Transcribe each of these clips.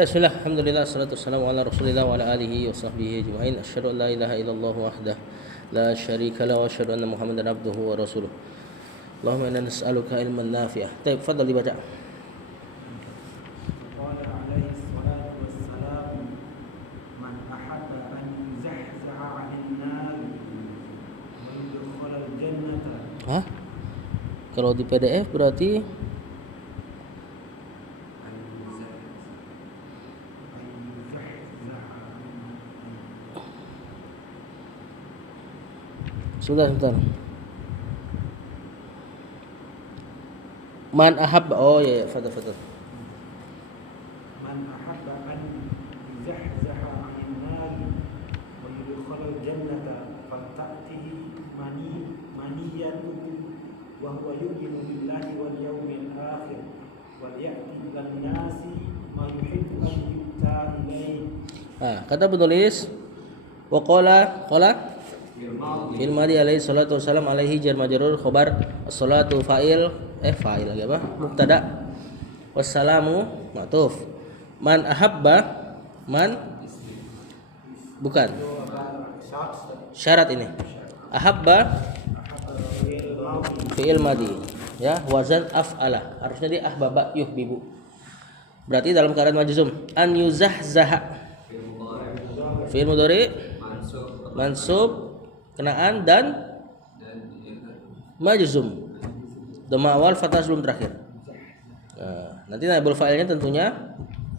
Bismillah, alhamdulillah, salatu wassalamu ala rasulillah wa ala alihi wa sahbihi ajma'in. Asyhadu an la ilaha illallah wahdah la syarika lahu wa asyhadu anna Muhammadan abduhu wa rasuluh. Allahumma inna nas'aluka ilman nafi'ah. Baik, fadhal dibaca. Qala alaihi salatu wassalam man ahabba an yuzahzaha 'anil nar wa yudkhala al-jannata. Hah? Kalau di PDF berarti sebentar. Man ahabba, oh ya, fadhal. Man ahabba an yuzahzaha 'anil nar wa yudkhala al-jannata falta'tihi maniyatuhu wa huwa yu'minu billahi wal yawmil akhir wal ya'ti lan nasi ma yuhibbu an yu'ta ilayhi. Kata penulis wa qala fil madi alaihi salatu wassalam alaihi jar majrur khabar as-salatu fa'il lagi apa? Mubtada. Wassalamu ma'tuf. Man ahabba, man bukan. Syarat ini. Ahabba fi'il madi, ya, wazan af'ala. Harusnya dia ahbaba yuhibbu. Berarti dalam keadaan majzum. An yuzahzaha. Fi'il mudhari mansub kenaan dan majzum. Dhamma awal fathah sebelum terakhir. Nanti naibul fa'ilnya tentunya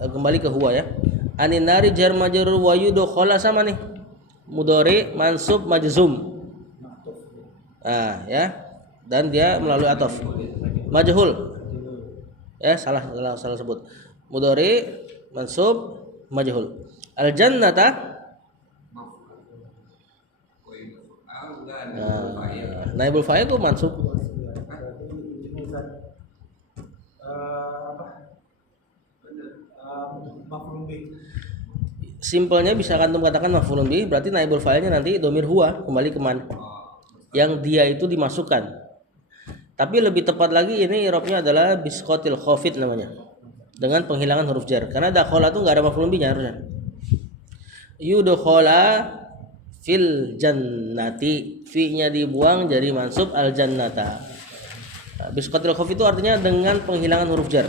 kembali ke huwa, ya. Anin nari jar majrur wa yudkhala sama nih. Mudhari mansub majzum. Ya. Dan dia melalui ataf. Majhul. Ya, salah sebut. Mudhari mansub majhul. Al jannata naibul fa'il itu mansub. Simpelnya bisa antum katakan maf'ulun bih, berarti naibul fa'ilnya nanti domir huwa, kembali ke man, yang dia itu dimasukkan. Tapi lebih tepat lagi ini i'rabnya adalah bisqatil khafid namanya, dengan penghilangan huruf jar, karena dakhala itu enggak ada maf'ulun bihnya harusnya. Yudkhala fil jannati, fi-nya dibuang jadi mansub al jannata. Bisqatil khafid itu artinya dengan penghilangan huruf jar.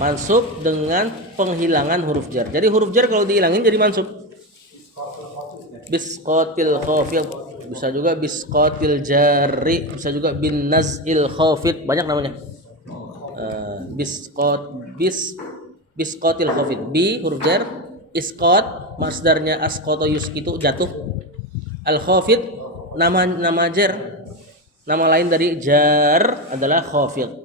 Mansub dengan penghilangan huruf jar. Jadi huruf jar kalau dihilangin jadi mansub. Bisqatil khafid, bisa juga bisqatil jari, bisa juga bin nazil khafid, banyak namanya. Bisqatil khafid, bi huruf jar, isqat masdarnya asqata yusqitu jatuh. Al khafid nama jar, nama lain dari jar adalah khafid.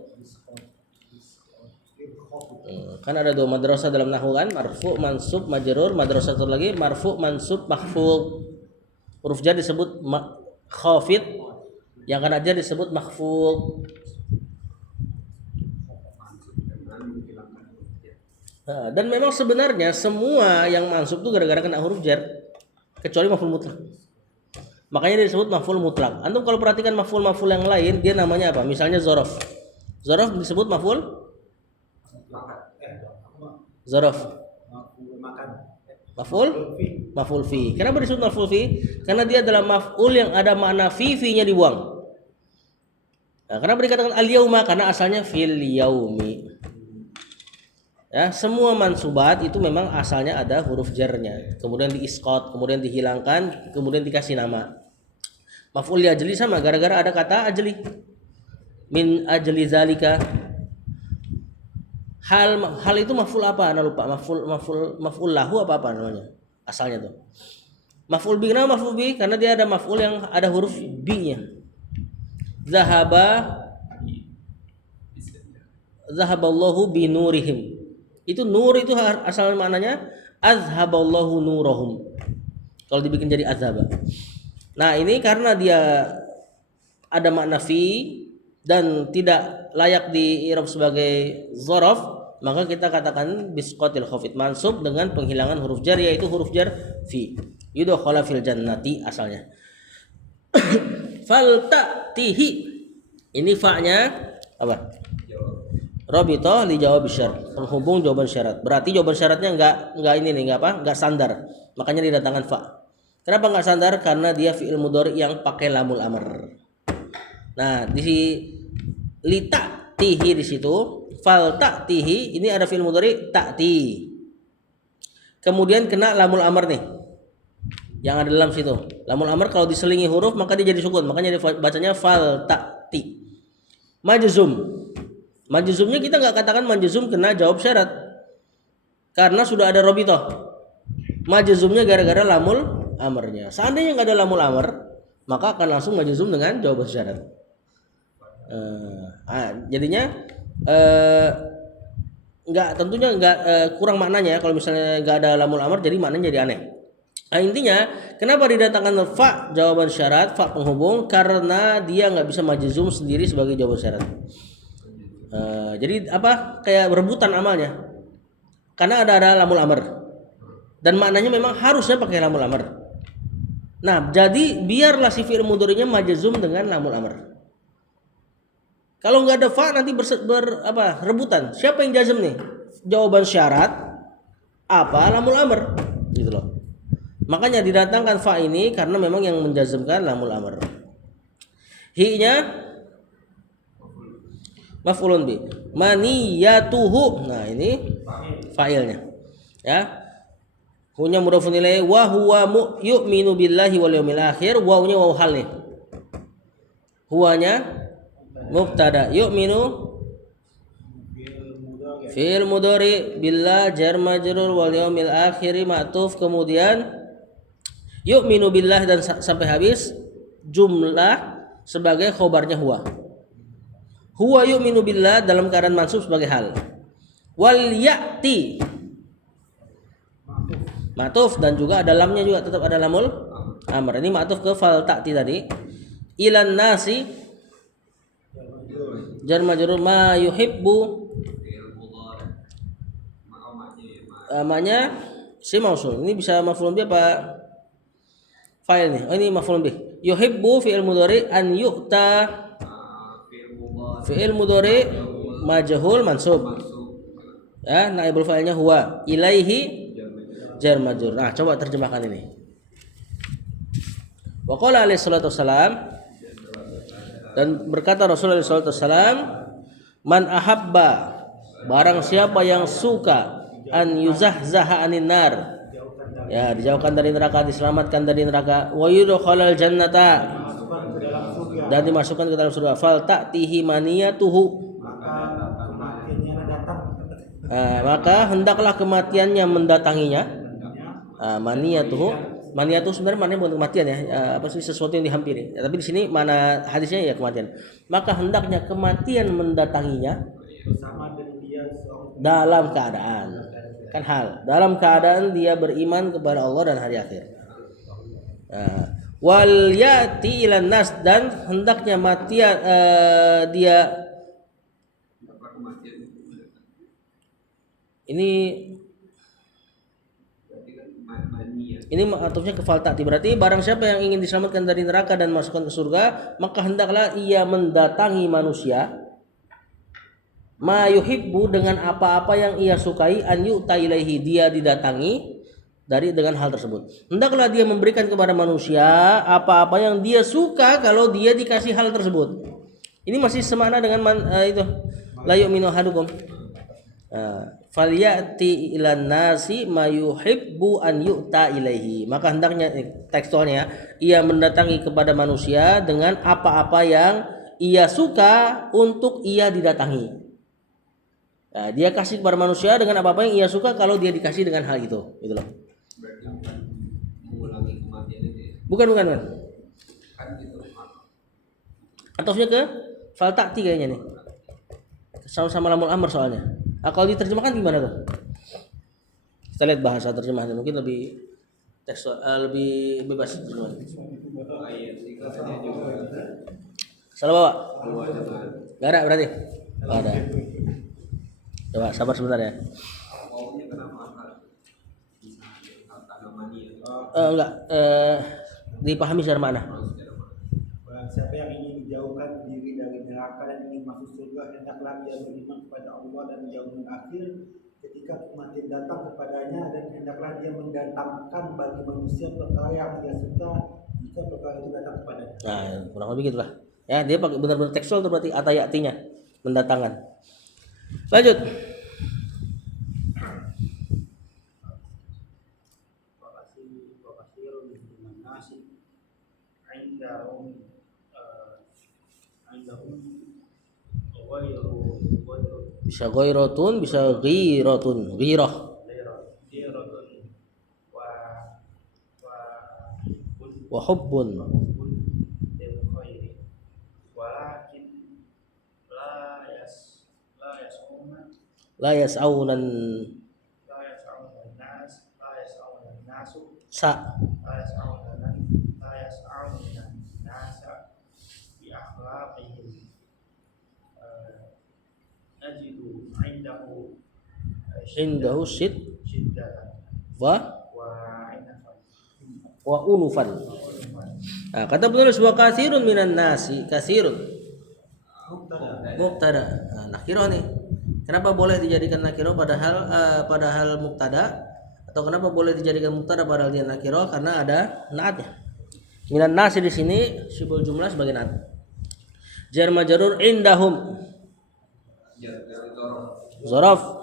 Kan ada dua madrasah dalam nahwu kan, marfu mansub majrur, madrasah satu lagi marfu mansub mahfuz. Huruf jar disebut khafid, yang kena jar disebut mahfuz. Dan memang sebenarnya semua yang mansub itu gara-gara kena huruf jar, kecuali maf'ul mutlak. Makanya dia disebut maf'ul mutlak. Antum kalau perhatikan maf'ul yang lain, dia namanya apa? Misalnya zorof. Zorof disebut maf'ul zorof. Maf'ul fi. Kenapa disebut maf'ul fi? Karena dia adalah maf'ul yang ada makna fi-nya dibuang. Kenapa dikatakan al-yauma? Karena asalnya fil yaumi. Ya, semua mansubat itu memang asalnya ada huruf jarnya, kemudian diisqat, kemudian dihilangkan, kemudian dikasih nama. Maf'ul li ajli sama gara-gara ada kata ajli. Min ajli zalika. Hal itu maf'ul apa? Anda lupa. Maf'ul lahu apa namanya? Asalnya tuh. Maf'ul bi, kenapa maf'ul bi? Karena dia ada maf'ul yang ada huruf bi-nya. Zahaballahu bi nurihim. Itu nur itu asal maknanya azhaballahu nurahum. Kalau dibikin jadi azhaba. Nah, ini karena dia ada makna fi dan tidak layak di i'rab sebagai dzaraf, maka kita katakan bisqatil khafid, mansub dengan penghilangan huruf jar, yaitu huruf jar fi. Yudkhala fil jannati asalnya. Falta'tihi. Ini fa-nya apa? Rabithah li jawab syarat, penghubung jawaban syarat. Berarti jawaban syaratnya enggak ini nih, enggak standar. Makanya didatangkan fa. Kenapa enggak standar? Karena dia fi'il mudhari yang pakai lamul amr. Nah, di li ta'tihi di situ, fal ta'tihi ini ada fi'il mudhari ta'ti. Kemudian kena lamul amr nih. Yang ada dalam situ. Lamul amr kalau diselingi huruf maka dia jadi sukun. Makanya dia bacanya fal ta'ti. Majzum. Majzumnya kita nggak katakan majzum kena jawab syarat karena sudah ada rabithah. Majzumnya gara-gara lamul amrnya. Seandainya nggak ada lamul amr, maka akan langsung majzum dengan jawaban syarat. Jadinya tentunya nggak kurang maknanya ya kalau misalnya nggak ada lamul amr, jadi maknanya jadi aneh. Nah, intinya kenapa didatangkan fa jawaban syarat, fa penghubung, karena dia nggak bisa majzum sendiri sebagai jawaban syarat. Jadi apa kayak berebutan amalnya karena ada lamul amr dan maknanya memang harusnya pakai lamul amr. Nah, jadi biarlah si fi'il mudhari'nya majzum dengan lamul amr. Kalau nggak ada fa nanti rebutan. Siapa yang jazm nih? Jawaban syarat apa lamul amr gitu loh. Makanya didatangkan fa ini karena memang yang menjazmkan lamul amr. Hi-nya maf'ulun bi. Maniyatuhu. Nah, ini fa'ilnya. Ya. Hunya mudhafun ilaih wa huwa yu'minu billahi wal yawmil akhir. Wawunya waw hal nih. Huwanya mubtada. Yu'minu fi'il mudhari billah jar majrur wal yawmil akhir ma'tuf, kemudian yu'minu billah dan sampai habis jumlah sebagai khobarnya huwa. Huwa yu'minu billah dalam keadaan mansub sebagai hal. Wal ya'ti ma'tuf dan juga ada lamnya juga tetap ada lamul amr. Ini ma'tuf ke fal ta'ti tadi. Ilan nasi jar majrur ma yuhibbu amanya si mausul. Ini bisa maf'ulun bi apa fa'il nih? Oh, ini maf'ulun bi. Yuhibbu fi'il mudhari an yu'ta fi'il mudhari majhul mansub. Ya, naibul fa'ilnya huwa. Ilaihi jar majrur. Nah, coba terjemahkan ini. Wa qala alaihi salatu wassalam, dan berkata Rasulullah sallallahu alaihi wasallam, man ahabba, barang siapa yang suka, an yuzahzaha anin nar, ya dijauhkan dari neraka, diselamatkan dari neraka, wa yudkhalal jannata, dan dimasukkan ke dalam surga, fal ta'tihi maniyatuhu, maka hendaklah kematiannya mendatanginya. Maniyatuhu, maniyatuhu sebenarnya maknanya bukan kematian ya, apa sih, sesuatu yang dihampiri. Tapi di sini mana hadisnya ya kematian. Maka hendaknya kematian mendatanginya dalam keadaan, kan hal, dalam keadaan dia beriman kepada Allah dan hari akhir. Wal yati ilan nas, dan hendaknya dia ini atufnya ke fal ta'ti, berarti barang siapa yang ingin diselamatkan dari neraka dan masukkan ke surga, maka hendaklah ia mendatangi manusia ma yuhibbu, dengan apa-apa yang ia sukai, an yu'ta ilaihi, dia didatangi dengan hal tersebut. Hendaklah dia memberikan kepada manusia apa-apa yang dia suka kalau dia dikasih hal tersebut. Ini masih semakna dengan itu la yu'minu ahadukum. Falyati ilan nasi ma yuhibbu an yu'ta ilaihi. Maka hendaknya tekstualnya ia mendatangi kepada manusia dengan apa-apa yang ia suka untuk ia didatangi. Nah, dia kasih kepada manusia dengan apa-apa yang ia suka kalau dia dikasih dengan hal itu, gitu loh. Bukan. Atofnya ke fal ta'ti kayaknya nih. Sama-sama lamul amr soalnya. Kalau diterjemahkan gimana tuh? Kita lihat bahasa terjemahannya, mungkin lebih lebih bebas terjemahan. Salah bawa? Gak ada berarti? Oh, ada. Coba sabar sebentar ya. Enggak, dipahami secara mana? Siapa yang ingin dijauhkan diri dari neraka dan ingin masuk surga, hendaklah dia beriman kepada Allah kafir ketika kematian datang kepadanya, dan hendaklah dia mendatangkan bagi manusia perkara yang ia suka jika perkara itu datang kepadanya. Nah, kurang lebih gitulah. Ya, dia pakai benar-benar tekstual tuh berarti atayatinya, mendatangkan. Lanjut. Bisa ghairatun, bisa ghiratun, ghirah. Wa hubbun. La yas'aunan sa. Indahu wa unufan. Nah, kata penulis wa katsirun minan nasi, katsirun mubtada. Nah, nakirah nih. Kenapa boleh dijadikan nakirah padahal mubtada, atau kenapa boleh dijadikan mubtada padahal dia nakirah? Karena ada naatnya. Minan nasi di sini sibul jumlah sebagai naat. Jar majrur indahum. Zaraf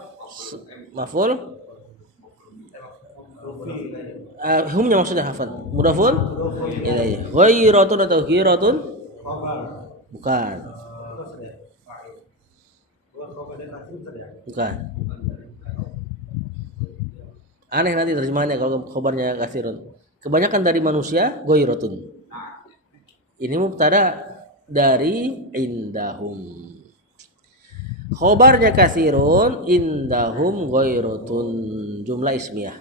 maf'ul humnya maksudnya hafal. Mudafun ilaihi. Ghairatun atau ghiratun? Bukan. Bukan. Aneh nanti terjemahannya kalau khabarnya kasirun. Kebanyakan dari manusia ghairatun. Ini mubtada dari indahum. Khobarnya kasirun, indahum ghairatun, jumlah ismiyah.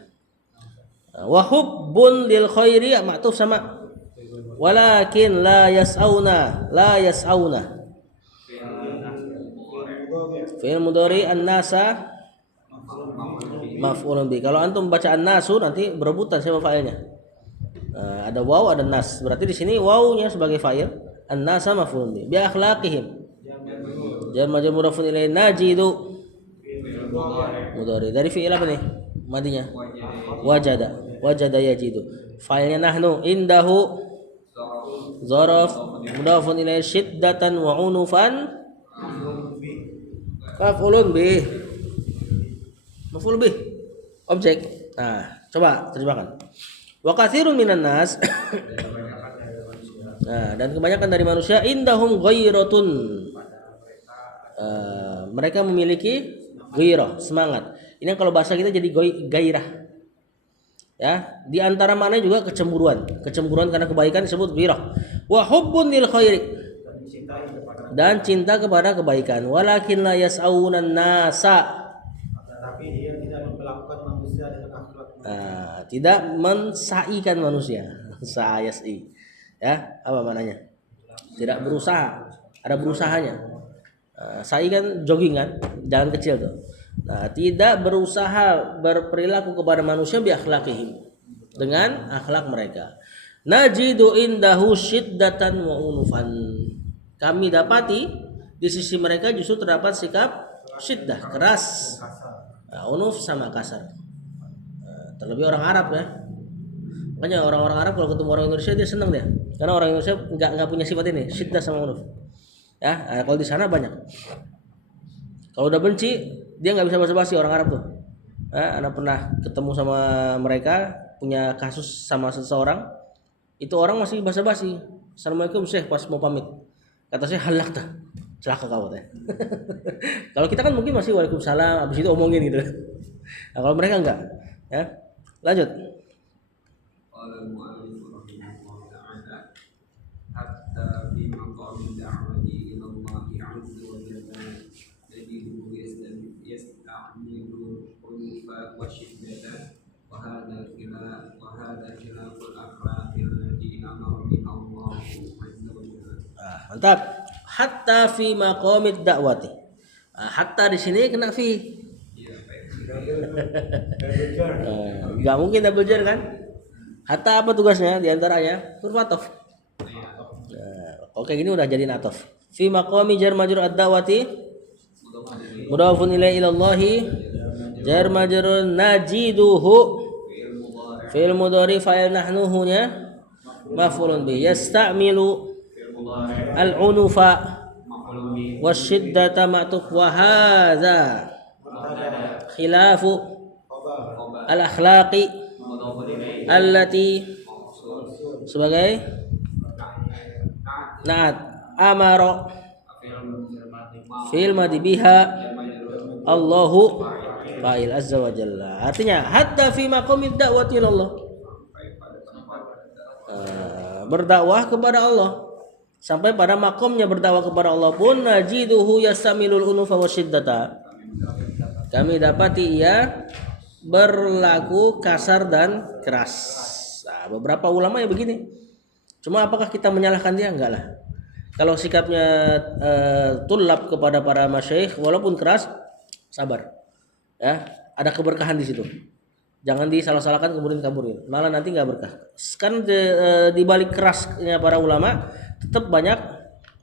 Wa hubbun lil khairi ma'tuf sama walakin la yas'auna, fi'il mudhari an-nasa maf'ulun bi. Kalau antum baca an-nasu nanti berebutan siapa fa'ilnya. Ada waw, ada nas. Berarti di sini wawnya sebagai fa'il, an-nasa maf'ulun bi. Bi akhlaqihim. Jar majrur mudhafun ilaihi najidu mudhari. Dari fi'il apa nih? Madinya wajada yajidu. Fa'ilnya nahnu. Indahu zaraf mudhafun ilaihi syiddatan wa unufan maf'ulun bih. Maf'ul bih objek. Nah, coba terjemahkan. Wa katsirun minan nas. Nah, dan kebanyakan dari manusia indahum ghairatun. Mereka memiliki ghairah, semangat. Ini kalau bahasa kita jadi gairah. Ya, di antara mana juga kecemburuan karena kebaikan disebut ghairah. Wa hubbun lil khairi, dan cinta kepada kebaikan. Walakin la yas'aunan nasa, tetapi dia tidak memperlakukan manusia dengan akhlak. Tidak mensaikan manusia. Sayasi. Ya, apa maknanya? Tidak berusaha, ada berusahanya. Sai kan jogging kan, jalan kecil tuh. Nah, tidak berusaha berperilaku kepada manusia bi akhlaqihim, dengan akhlak mereka. Najidu indahu syiddatan wa unufan. Kami dapati di sisi mereka justru terdapat sikap syiddah, keras. Unuf sama kasar. Terlebih orang Arab ya. Makanya orang-orang Arab kalau ketemu orang Indonesia dia senang dia. Karena orang Indonesia enggak punya sifat ini, syiddah sama unuf. Ya, kalau di sana banyak. Kalau udah benci, dia nggak bisa basa-basi orang Arab tuh. Anak pernah ketemu sama mereka, punya kasus sama seseorang. Itu orang masih basa-basi. Assalamualaikum Syekh pas mau pamit. Kata saya halak dah. Celaka kau teh. Kalau kita kan mungkin masih waalaikumsalam, habis itu omongin gitu. Nah, kalau mereka enggak. Ya. Lanjut. Mantap. Hatta fi maqamid da'wati. Hatta di sini kena fi. Enggak mungkin double jar kan? Hatta apa tugasnya di antaranya? Huruf ataf. Oke, gini udah jadi ataf. Fi maqami jar majrur ad-da'wati mudhafun ilaihi ilallahi jar majrur najiduhu fi'il mudhari fa'il nahnuhu nya maf'ulun bi yasta'milu al-unufa wasyiddata ma'tuf wa hadza khilafu al-akhlaqi allati sebagai naat amaro fil madi biha Allahu fa'il azza wa jalla. Artinya hatta fi maqamid da'wati ilallah, berdakwah kepada Allah, sampai pada makomnya berdakwah kepada Allah pun najiduhu yasamilul unufa wasyiddata, kami dapati ia berlaku kasar dan keras. Nah, beberapa ulama yang begini. Cuma apakah kita menyalahkan dia? Enggak lah. Kalau sikapnya tulab kepada para masyayikh walaupun keras, sabar. Ya, ada keberkahan di situ. Jangan disalah-salahkan kemudian kaburin. Malah nanti enggak berkah. Kan di balik kerasnya para ulama tetap banyak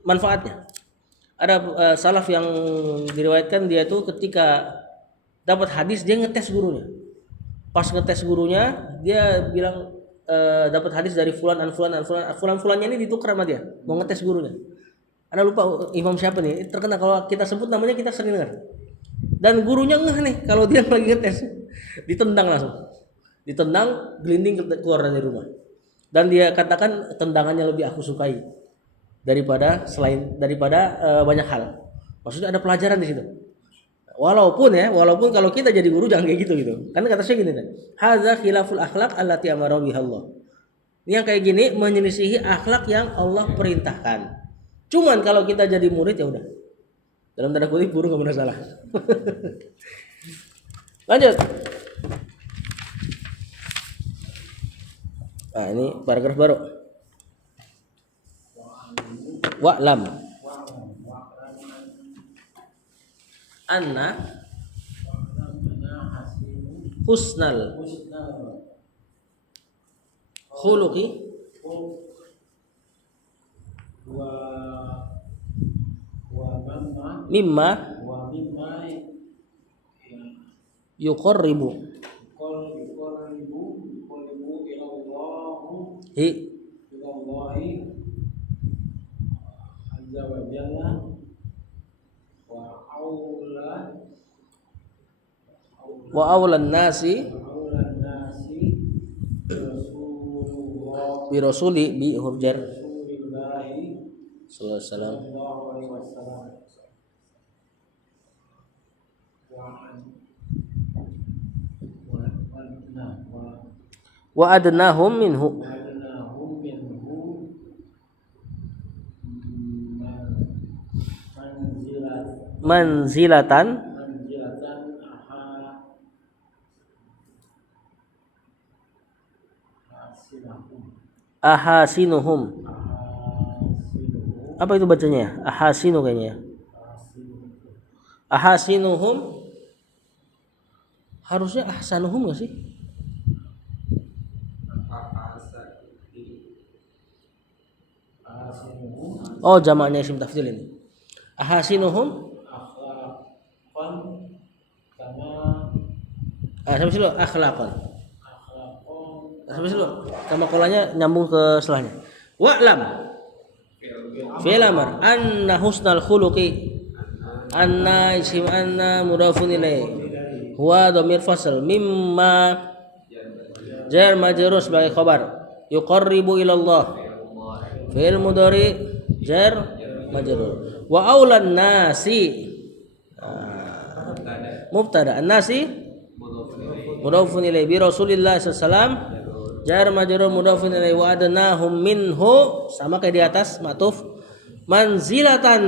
manfaatnya. Ada salaf yang diriwayatkan dia itu ketika dapat hadis dia ngetes gurunya. Pas ngetes gurunya dia bilang dapat hadis dari fulan fulannya ini ditukar sama dia mau ngetes gurunya. Anda lupa imam siapa nih? Terkenal kalau kita sebut namanya kita sering dengar. Dan gurunya ngeh nih kalau dia lagi ngetes. Ditendang langsung. Ditendang gelinding keluar dari rumah. Dan dia katakan tendangannya lebih aku sukai daripada banyak hal. Maksudnya ada pelajaran di situ. Walaupun kalau kita jadi guru jangan kayak gitu. Karena kata saya gini kan. Hadza khilaful akhlaq allati amara biha Allah. Ini yang kayak gini menyelisihi akhlak yang Allah perintahkan. Cuman kalau kita jadi murid ya udah. Dalam tanda kutip guru enggak pernah salah. Lanjut. Nah, ini paragraf baru. Wa'lam anna husnal khuluqi mimma yuqarribu hi azza wa jalla wa awlan nasi bi rasuli bi hurjar sallallahu alaihi wasallam wa adnahum minhu manzilatan ahasinuhum. Apa itu bacanya? Ahasinu kayaknya. Ahasinuhum harusnya ahsanuhum enggak sih? Oh, jamaknya isim tafdhil ini. Ahasinuhum sampai dulu akhlaqan. Sampai dulu. Sama kolanya nyambung ke setelahnya. Wa'lam fi'il amr anna husnal khuluqi anna isim anna mudhafun ilaih huwa dhamir fasl mimma jar majrur sebagai khabar yuqarribu ila Allah fi'il mudhari jar majrur wa aulan nasi mubtada an-nasi mudhafun ilaih bi Rasulillah sallallahu alaihi wasallam jar majrur mudhafun ilaihi wa adnahum minhu sama kayak di atas ma'tuf manzilatan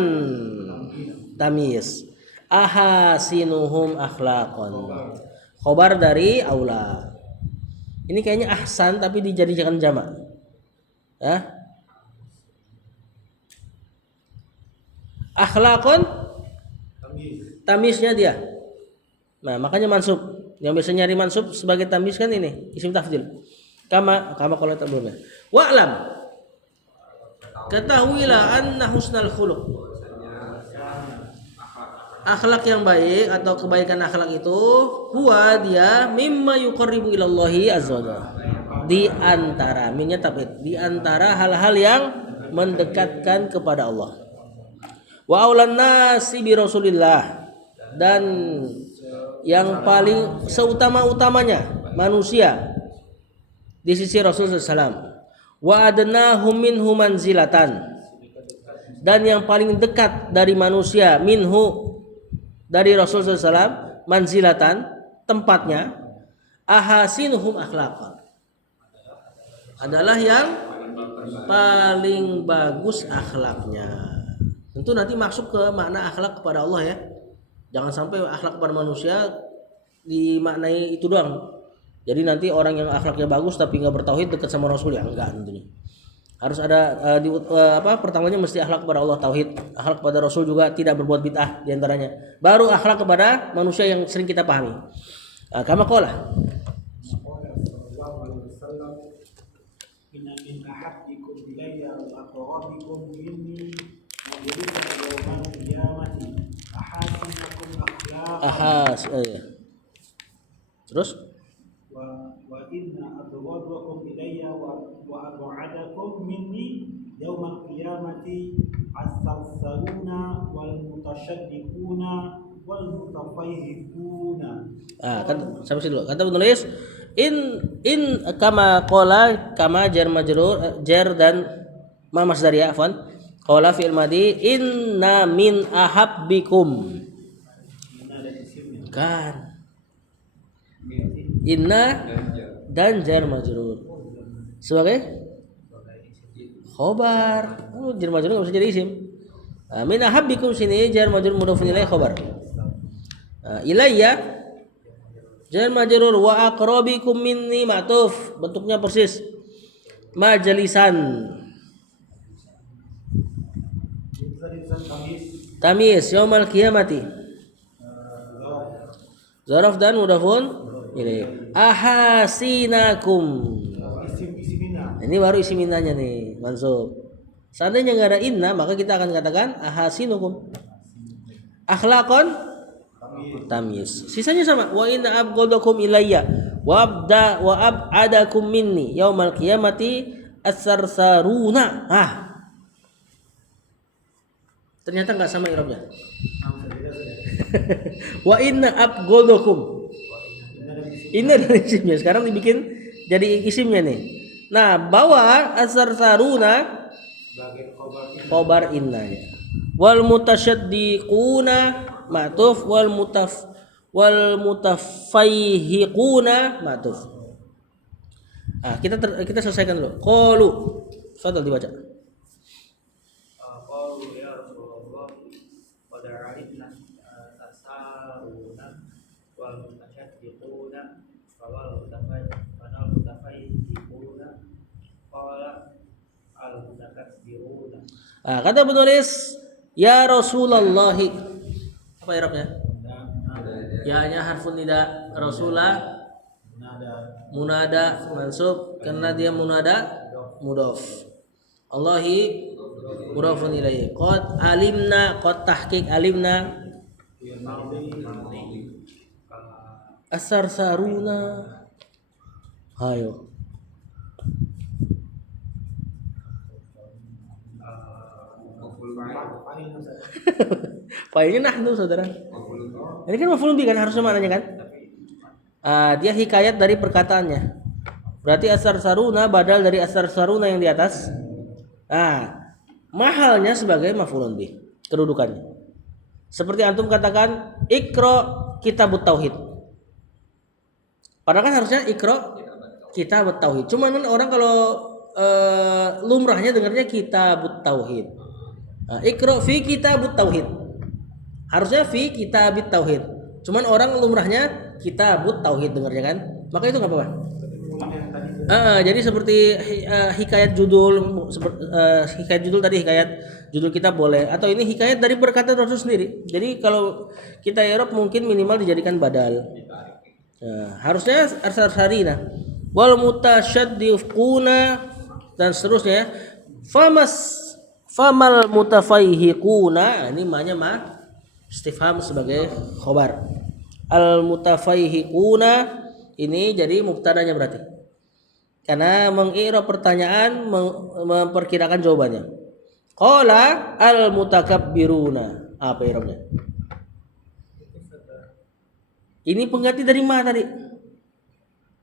tamyiz ahasinuhum akhlaqan khabar dari aula. Ini kayaknya ahsan tapi dijadikan jamak. Ya. Akhlaqan tamyiznya dia. Nah, makanya mansub. Yang biasa nyari mansub sebagai tamyiz kan ini isim tafdhil. Kama kalau sebelumnya. Wa'lam ketahuilah anna husnal khuluq akhlak yang baik atau kebaikan akhlak itu huwa dia mimma yuqarribu ilallahi azza wajalla. Di antara minnya tabid, di antara hal-hal yang mendekatkan kepada Allah. Wa aulan nasi bi Rasulillah, dan yang paling seutama-utamanya manusia di sisi Rasulullah SAW. Wa adnahum minhu manzilatan, dan yang paling dekat dari manusia minhu dari Rasulullah SAW manzilatan tempatnya ahasinuhum akhlaqan, adalah yang paling bagus akhlaknya. Tentu nanti masuk ke makna akhlak kepada Allah ya. Jangan sampai akhlak kepada manusia dimaknai itu doang. Jadi nanti orang yang akhlaknya bagus tapi nggak bertauhid dekat sama Rasul ya enggak tentunya. Harus ada pertamanya mesti akhlak kepada Allah tauhid, akhlak kepada Rasul juga tidak berbuat bid'ah diantaranya. Baru akhlak kepada manusia yang sering kita pahami. Kama qala inna min ahadikum ilayya wa aqrabikum minni yawmal qiyamati ahasinakum akhlaqan. Terus wa inna abghadakum ilayya wa ab'adakum minni yawmal qiyamati as-sarsaruna wal mutasyaddiquna wal mutafayhikuna. Sampai sini dulu. Kata penulis in kama qala kama jar majrur jar dan ma masdariyah afwan. Qala fi'il madi inna min ahabbikum. Kan. Inna dan jar majrur sebagai khobar. Jar majrur enggak bisa jadi isim. Min ahabbikum sini jar majrur mudhafun ilaih khobar. Ilayya jar majrur wa aqrabikum minni ma'tuf, bentuknya persis majlisan. Tamis yaumal qiyamati. Zaraf dan mudhafun ilaih. Ahasinakum. Ini baru isim innanya nih, mansub. Seandainya enggak ada inna, maka kita akan katakan ahasinukum. Akhlaqan tamyiz. Sisanya sama. Wa inna abghadakum ilayya wa ab'adakum minni yaumal qiyamati as-sarsaruna. Ternyata enggak sama i'rabnya. Wa inna abghadakum. Ini dari isimnya. Sekarang dibikin jadi isimnya nih. Nah, bawa as-sarsaruna khobar innanya. Wal mutasyaddiquna ma'tuf wal mutafayhiquna ma'tuf. Kita selesaikan dulu. Qalu. Fadhal dibaca. Qalu ya Rasulullah qad ra'ayna tasaruna wal mutasyaddiquna wal mutafayhiquna qala al mutakabiruna. Kata penulis ya Rasulullah. Apa i'rabnya? Ya harfun nida, Rasulah munada mansub karena dia munada mudhaf. Allahi mudhafun ilaihi. Qad alimna, qad tahqiq alimna. As-sarsaruna. Hayo. Fa'ilnya nahnu saudara. Ini kan maf'ulun bi kan harusnya maknanya kan? Dia hikayat dari perkataannya. Berarti as-sarsaruna badal dari as-sarsaruna yang di atas. Mahalnya sebagai maf'ulun bi kedudukannya. Seperti antum katakan Iqra kitabut tauhid. Padahal kan harusnya Iqra kitabut tauhid. Cuman orang kalau lumrahnya dengarnya kitabut tauhid. Iqra fi kitabut tauhid. Harusnya fi kitabit tauhid. Cuman orang lumrahnya kitabut tauhid dengarnya kan. Maka itu enggak apa-apa. Jadi seperti hikayat judul tadi hikayat judul kita boleh, atau ini hikayat dari perkataan Rasul sendiri. Jadi kalau kita i'rab mungkin minimal dijadikan badal. Harusnya arsarina wal mutasyaddiquna dan seterusnya. Famal mutafayhiquna, ini maknanya istifham sebagai khobar. Al mutafaihiquna ini jadi mubtadanya berarti. Karena mengi'rab pertanyaan memperkirakan jawabannya. Qala al mutakabbiruna. Apa i'rabnya? Ini pengganti dari ma tadi.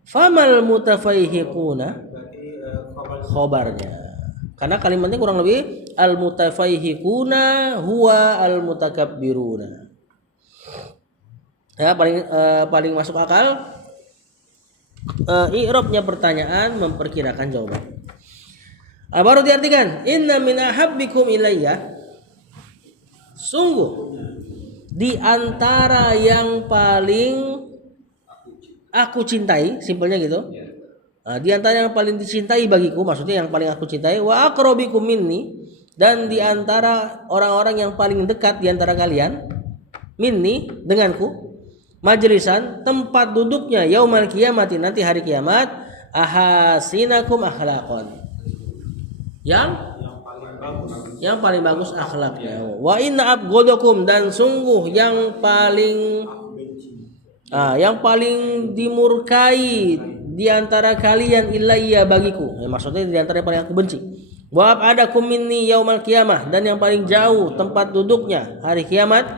Famal mutafaihiquna khobarnya. Karena kalimatnya kurang lebih al mutafaihiquna huwa al mutakabbiruna. Ya, paling masuk akal i'rabnya pertanyaan memperkirakan jawaban. Baru diartikan inna min ahabbikum ilayya, sungguh di antara yang paling aku cintai, simpelnya gitu. Di antara yang paling dicintai bagiku, maksudnya yang paling aku cintai, wa aqrabikum minni, dan di antara orang-orang yang paling dekat di antara kalian, minni denganku, majlisan tempat duduknya yaumal qiyamati nanti hari kiamat, ahasinakum akhlaqan, yang paling bagus akhlaknya, wa inna abghadakum, dan sungguh yang paling dimurkai di antara kalian ilayya bagiku, maksudnya di antara yang paling aku benci, wa abadakum minni yaumal qiyamah, dan yang paling jauh tempat duduknya hari kiamat,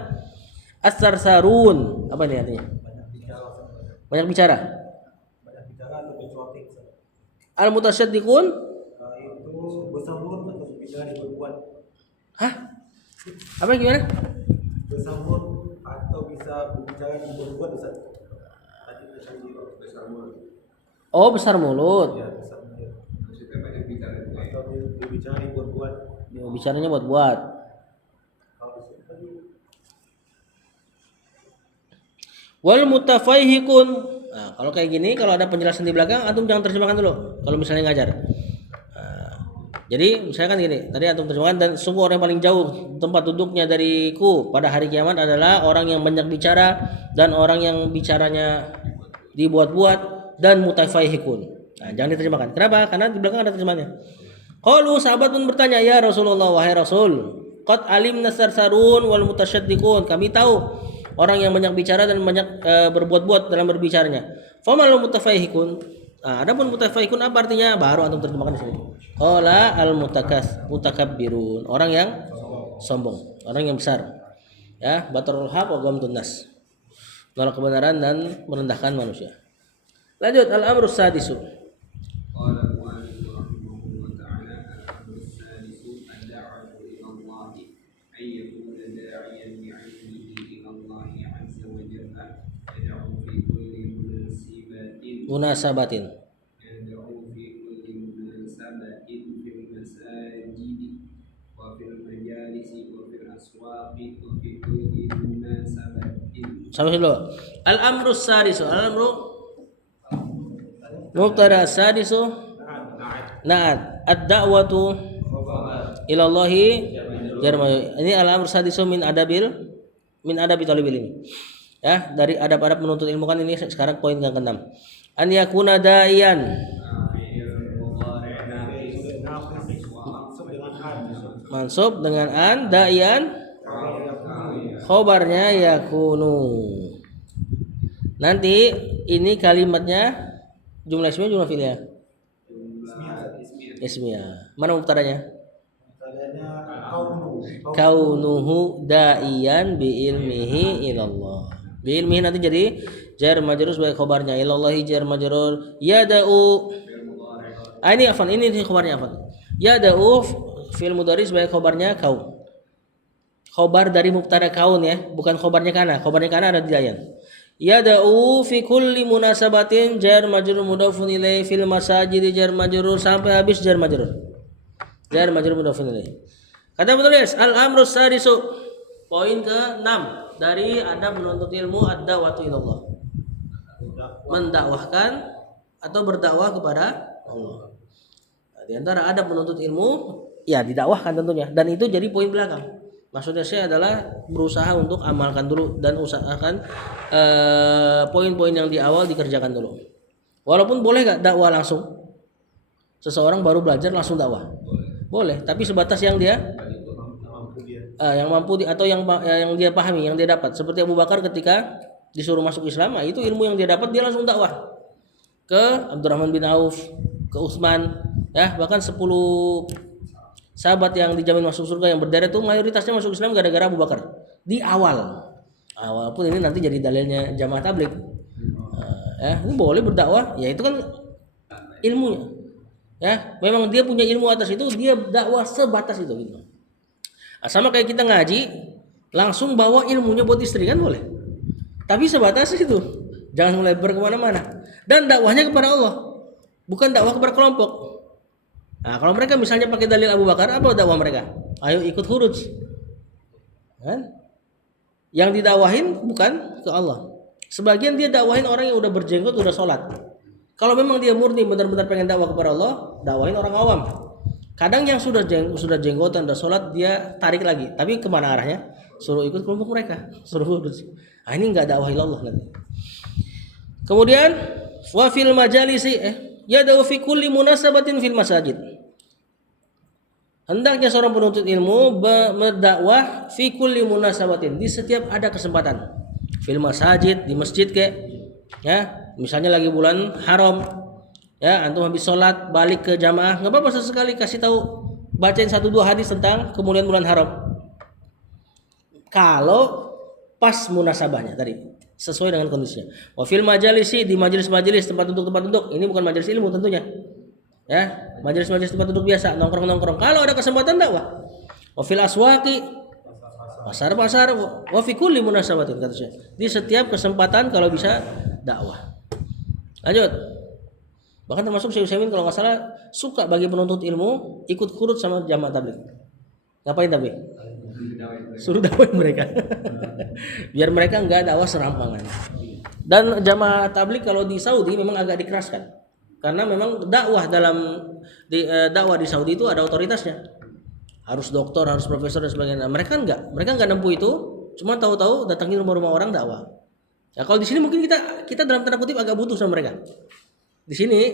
as-sarsarun. Apa ini artinya? Banyak bicara. Atau bercuatik. Al-mutasyaddiqun Itu bersambut atau bicara berbuat. Hah? Apa gimana? Bersambut atau bisa berbicara berbuat Ustaz. Tadi besar mulut. Oh, besar mulut. Ya, besar mulut. Maksudnya banyak bicara. Atau berbicara berbuat. Bicaranya buat-buat. Wal mutafaihiqun. Nah, kalau kayak gini, kalau ada penjelasan di belakang, antum jangan terjemahkan dulu. Kalau misalnya ngajar. Jadi misalkan gini, tadi antum terjemahkan, dan sungguh orang yang paling jauh tempat duduknya dariku pada hari kiamat adalah orang yang banyak bicara dan orang yang bicaranya dibuat-buat dan mutafaihiqun. Nah, jangan diterjemahkan. Kenapa? Karena di belakang ada terjemahannya. Qalu, sahabat pun bertanya, ya Rasulullah, wahai Rasul, qad alimna sarsarun wal mutasyaddiqun. Kami tahu orang yang banyak bicara dan banyak berbuat-buat dalam berbicaranya. Famal mutafaihiqun. Adapun mutafaihiqun apa artinya? Baru antum terjemahkan di sini. Qala al mutakabbirun. Orang yang sombong, orang yang besar. Ya, batarul haq wa ghamtun nas. Menolak kebenaran dan merendahkan manusia. Lanjut al-amru sadisu. Qala mu'allif rahimahullah ta'ala al-amru sadisu ad-da'watu ila Allah ay yakuna da'iyan bi'ilmihi ila Allah 'azza wa jalla yad'u fi kulli munasabatin fil masajidi wa fil majalisi wa fil aswaqi wa fi kulli munasabatin. Sampai dulu. Al-amru sadisu, al-amru mubtada sadisu na'at ad-da'watu ila Allahi jarma. Ini al-amru sadisu min adabi talibil ilmi. Ya, dari adab-adab menuntut ilmu, kan ini sekarang poin yang ke-6. An yakuna da'iyan. Mansub dengan an, da'iyan khobarnya yakunu. Nanti ini kalimatnya jumlah ismiyah, jumlah fi'liyah? Ismiyah. Mana mubtadanya? Kaunuhu da'iyan bi ilmihi ilallah. Bi ilmihi nanti jadi jar majrur sebagai khabarnya, ilallahi jar majrur, yada'u. Ini afan, ini khabarnya afan. Yada'u fi'il mudhari sebagai khabarnya kaun. Khabar dari mubtada kaun ya, bukan khabarnya kana. Khabarnya kana ada di dayan. Yada'u fi kulli munasabatin jar majrur mudhafun ilaih fil masajid jar majrur sampai habis jar majrur. Jar majrur mudhafun ilaih. Kata penulis al-amru sadisu, poin ke-6 dari adab menuntut ilmu, ad-da'watu ilallah. Mendakwahkan atau berdakwah kepada Allah. Nah, di antara adab menuntut ilmu ya didakwahkan tentunya, dan itu jadi poin belakang. Maksudnya saya adalah berusaha untuk amalkan dulu dan usahakan poin-poin yang di awal dikerjakan dulu. Walaupun boleh gak dakwah langsung? Seseorang baru belajar langsung dakwah? Boleh, tapi sebatas yang dia yang mampu atau yang dia pahami, yang dia dapat. Seperti Abu Bakar ketika disuruh masuk Islam, itu ilmu yang dia dapat, dia langsung dakwah ke Abdurrahman bin Auf, ke Utsman, ya, bahkan 10 sahabat yang dijamin masuk surga yang berderet itu mayoritasnya masuk Islam gara-gara Abu Bakar di awal. Walaupun ini nanti jadi dalilnya jamaah tabligh. Ini boleh berdakwah, ya itu kan ilmunya. Ya, memang dia punya ilmu atas itu, dia dakwah sebatas itu gitu. Sama kayak kita ngaji, langsung bawa ilmunya buat istri kan boleh. Tapi sebatas itu, jangan melebar kemana-mana. Dan dakwahnya kepada Allah, bukan dakwah kepada kelompok. Nah, kalau mereka misalnya pakai dalil Abu Bakar, apa dakwah mereka? Ayo ikut khuruj. Kan? Yang didakwahin bukan ke Allah. Sebagian dia dakwahin orang yang udah berjenggot, udah sholat. Kalau memang dia murni benar-benar pengen dakwah kepada Allah, dakwahin orang awam. Kadang yang sudah jenggotan, udah sholat, dia tarik lagi. Tapi kemana arahnya? Suruh ikut kelompok mereka, suruh khuruj. Ini nggak dakwah ilallah nanti. Kemudian wa fil majalisi yad'u fi kulli munasabatin fil masajid. Hendaknya seorang penuntut ilmu berdakwah fi kulli munasabatin, di setiap ada kesempatan. Fil masajid, di masjid ya, misalnya lagi bulan haram, ya, antum habis sholat balik ke jamaah, nggak apa-apa sesekali kasih tahu, bacain 1-2 hadis tentang kemuliaan bulan haram. Kalau pas munasabahnya tadi, sesuai dengan kondisinya. Wa fil majalisi, di majelis-majelis tempat duduk, ini bukan majelis ilmu tentunya. Ya, majelis-majelis tempat duduk biasa, nongkrong-nongkrong. Kalau ada kesempatan dakwah. Wa fil aswaqi, pasar-pasar, wa fi kulli munasabatin katanya. Di setiap kesempatan kalau bisa dakwah. Lanjut. Bahkan termasuk Syekh Utsaimin kalau nggak salah suka bagi penuntut ilmu ikut kurut sama jamaah tabligh. Ngapain tapi? Suruh dakwain mereka. Biar mereka nggak dakwah serampangan. Dan jamaah tabligh kalau di Saudi memang agak dikeraskan. Karena memang dakwah dakwah di Saudi itu ada otoritasnya. Harus doktor, harus profesor dan sebagainya. Mereka nggak nempuh itu, cuma tahu-tahu datangin rumah-rumah orang dakwah. Ya kalau di sini mungkin kita dalam tanda kutip agak butuh sama mereka. Di sini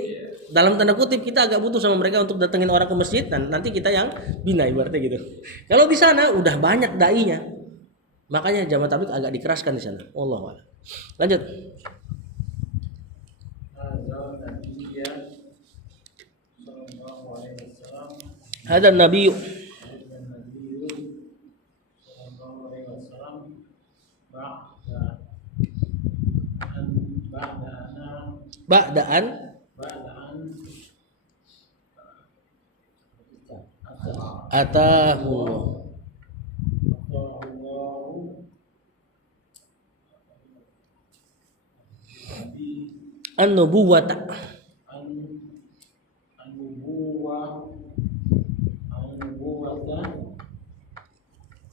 dalam tanda kutip kita agak butuh sama mereka untuk datengin orang ke masjid, dan nanti kita yang bina ibaratnya gitu. Kalau di sana udah banyak dai-nya, makanya jamaah tabligh agak dikeraskan di sana. Wallahu a'lam. Lanjut. Hadan Nabi ba'daan atahu an-nubuwata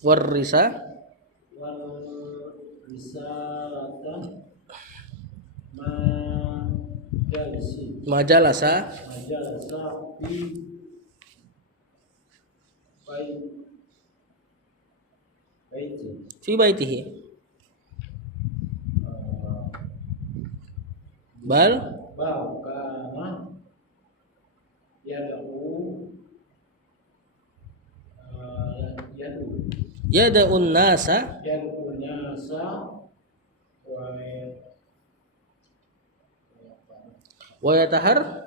warrisalata majalasa fi baitihi bal kana yad'un nasa wa yatahar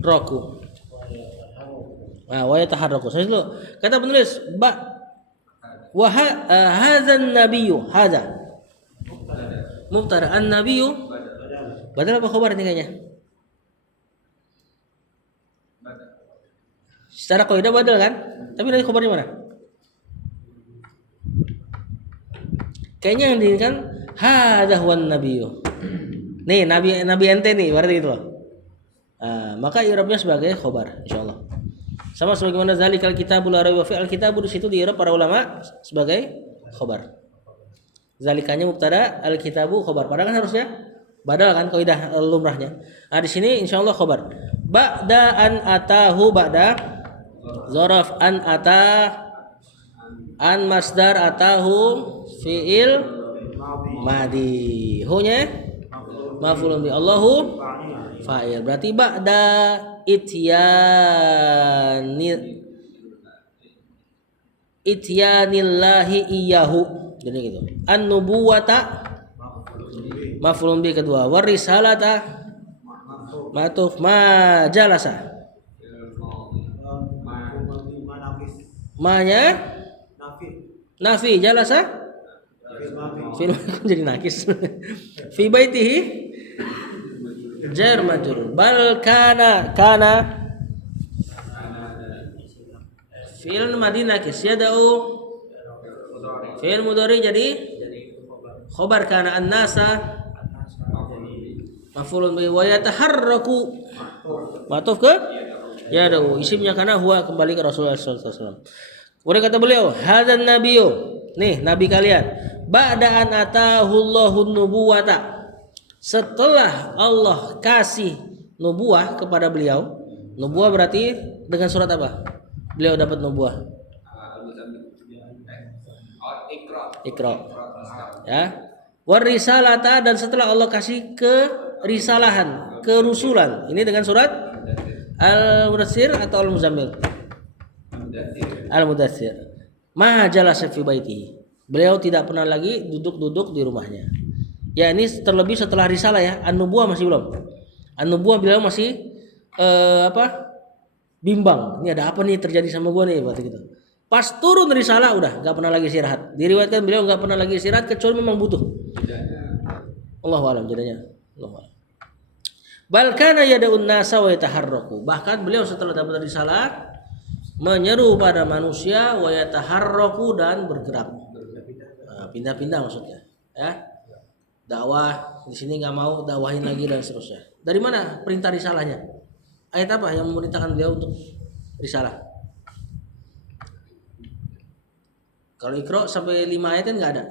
roku. Wa yataharraku. Saya dulu. Kata penulis wa hadzan nabiyyu hadza mubtada an-nabiyyu badal apa khabar ini kayaknya? Secara kaidah badal kan? Tapi dari khabarnya mana? Kayaknya yang diinginkan hadza huwan nabiyyu. Nih nabi ente nih berarti gitu loh. Maka i'rabnya sebagai khabar insyaallah. Sama sebagaimana zalikal kitabul la raiba fi al-kitabu, di situ di i'rab para ulama sebagai khabar. Zalikanya mubtada, al-kitabu khabar. Padahal kan harusnya badal kan kaidah lumrahnya. Di sini insyaallah khabar. Ba'da an atahu ba'da zaraf an ata an masdar atahu fi'il madi. Hu-nya maf'ulun bi Allahu fa'il. Berarti ba'da ityani ityanillahi iyyahu. Jadi gitu. An-nubuwata maf'ulun bi kedua. Warisalata ma'tuf ma jalasa. Ma-nya nafi jalasa fil jadi nakis. Fi baitihi jar majrur. Bal kana fil madinah nakis yada'u fil mudhari jadi khabar kana an-nasa maf'ulun bi wa yataharraku ma'tuf ke yada'u isimnya kana huwa kembali ke Rasulullah sallallahu alaihi wasallam. Kemudian kata beliau, hadzan nabiyyu, nih nabi kalian, ba'da an atahullahu nubuwata. Setelah Allah kasih nubuah kepada beliau. Nubuah berarti dengan surat apa? Beliau dapat nubuah. Iqra. Ya. Warisalata, dan setelah Allah kasih kerisalahan, kerusulan. Ini dengan surat Al-Mudaththir atau Al-Muzammil? Al-Mudaththir. Ma jalasa fi baitihi. Beliau tidak pernah lagi duduk-duduk di rumahnya. Ya, ini terlebih setelah risalah ya. An-nubuwah masih belum. An-nubuwah beliau masih bimbang. Ini ada apa nih terjadi sama gua nih berarti gitu. Pas turun risalah udah enggak pernah lagi istirahat. Diriwayatkan beliau enggak pernah lagi istirahat kecuali memang butuh. Allahu a'lam jadinya. Allahu a'lam. Bal kana yad'un nasa wa yataharraku. Bahkan beliau setelah dapat risalah menyeru pada manusia wa yataharraku dan bergerak. Nah, pindah-pindah maksudnya, ya. Dakwah di sini enggak mau dakwahin lagi dan seterusnya. Dari mana perintah risalahnya? Ayat apa yang memerintahkan beliau untuk risalah? Kalau Iqra sampai 5 ayat kan enggak ada.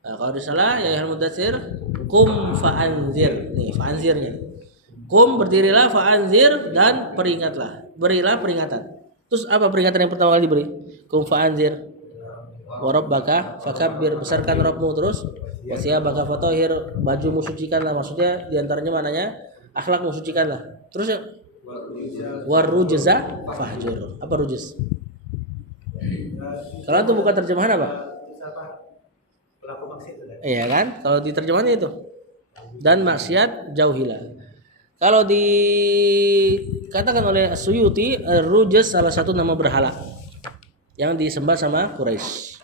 Nah, kalau risalah ya ayyuhal mudatstsir qum fa'anzir. Nih, fa'anzirnya. Qum berdirilah, fa'anzir dan peringatlah. Berilah peringatan. Terus apa peringatan yang pertama kali diberi? Qum fa'anzir wa rabbaka fakabbir, besarkan Rabbmu, terus wasiyabaka fatahhir, bajumu sucikanlah, maksudnya diantaranya mananya akhlakmu sucikanlah. Terus ya warujza fahjur. Apa rujuz? Kalau itu bukan terjemahan apa? Iya kan? Kalau di terjemahannya itu. Dan maksiat jauhilah. Kalau dikatakan oleh As-Suyuti, rujuz salah satu nama berhala yang disembah sama Quraisy.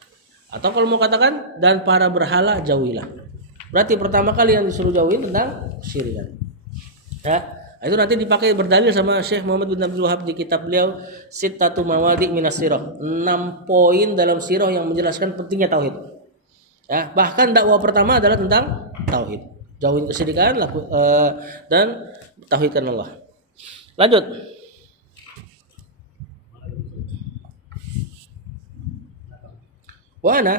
Atau kalau mau katakan dan para berhala jauhilah. Berarti pertama kali yang disuruh jauhin tentang kesyirikan. Ya, itu nanti dipakai berdalil sama Syekh Muhammad bin Abdul Wahhab di kitab beliau Sittatu Mawadi' Minas Sirah. 6 poin dalam sirah yang menjelaskan pentingnya tauhid. Ya, bahkan dakwah pertama adalah tentang tauhid. Jauhin kesyirikan dan tauhidkan Allah. Lanjut. Wa ana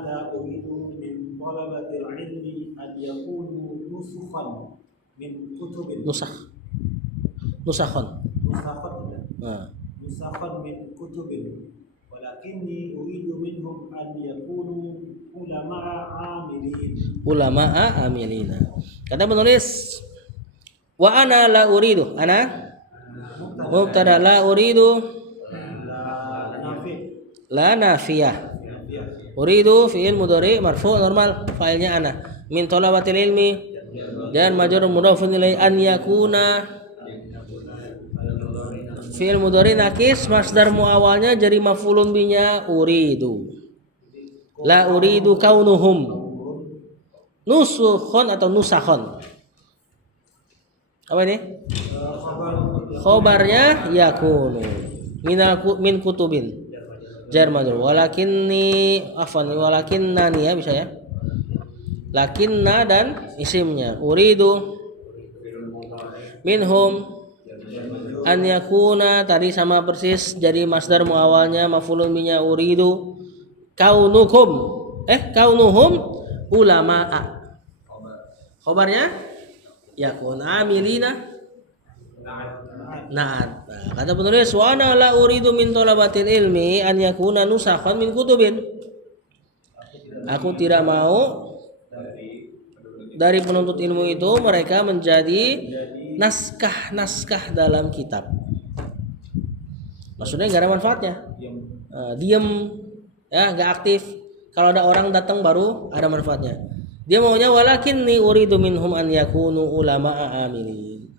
la uridu min talabatil ilmi an yakunu nusukhan min kutubin. Nusakhon. Nusakhan min kutubin. Walakinni uridu minhum an yakunu ulama'a amilina. Kata penulis wa ana la uridu. Ana mubtada, la uridu la nafiyah. Uridu fi'il mudhari marfu' normal, fa'ilnya ana. Min talabatil ilmi dan majrur mudhafun ilaihi an yakuna fi'il mudhari nakis, masdar muawalnya jadi maf'ulun binya uridu. La uridu kaunuhum nusukhon atau nusakhon. Apa ini? Khobarnya yakunu min kutubin jar majrur. Walakinnani ya bisa ya. Lakinna dan isimnya uridu minhum an yakuna tadi sama persis jadi masdar muawalnya maf'ulun binya uridu kaunuhum ulama'a. Khobarnya yakun amilina na'at. Kata penulis wa ana la uridu min talabatil ilmi an yakuna nusakhan min kutubin. Aku tidak mau dari penuntut ilmu itu mereka menjadi naskah-naskah dalam kitab. Maksudnya nggak ada manfaatnya. Diam. Diem, ya nggak aktif. Kalau ada orang datang baru ada manfaatnya. Dia maunya walakinni uridu minhum an yakunu ulama'a amilin.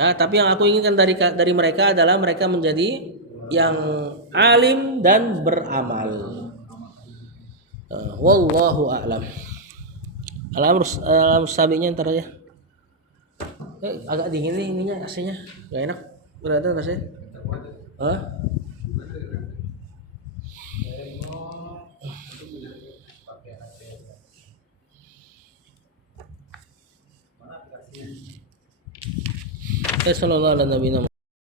Nah, tapi yang aku inginkan dari mereka adalah mereka menjadi yang alim dan beramal. Wallahu a'lam. Alam sabinya ntar aja. Agak dingin nih ininya AC-nya. Gak enak. Berada rasanya. Hah? Sallallahu alaihi wasallam.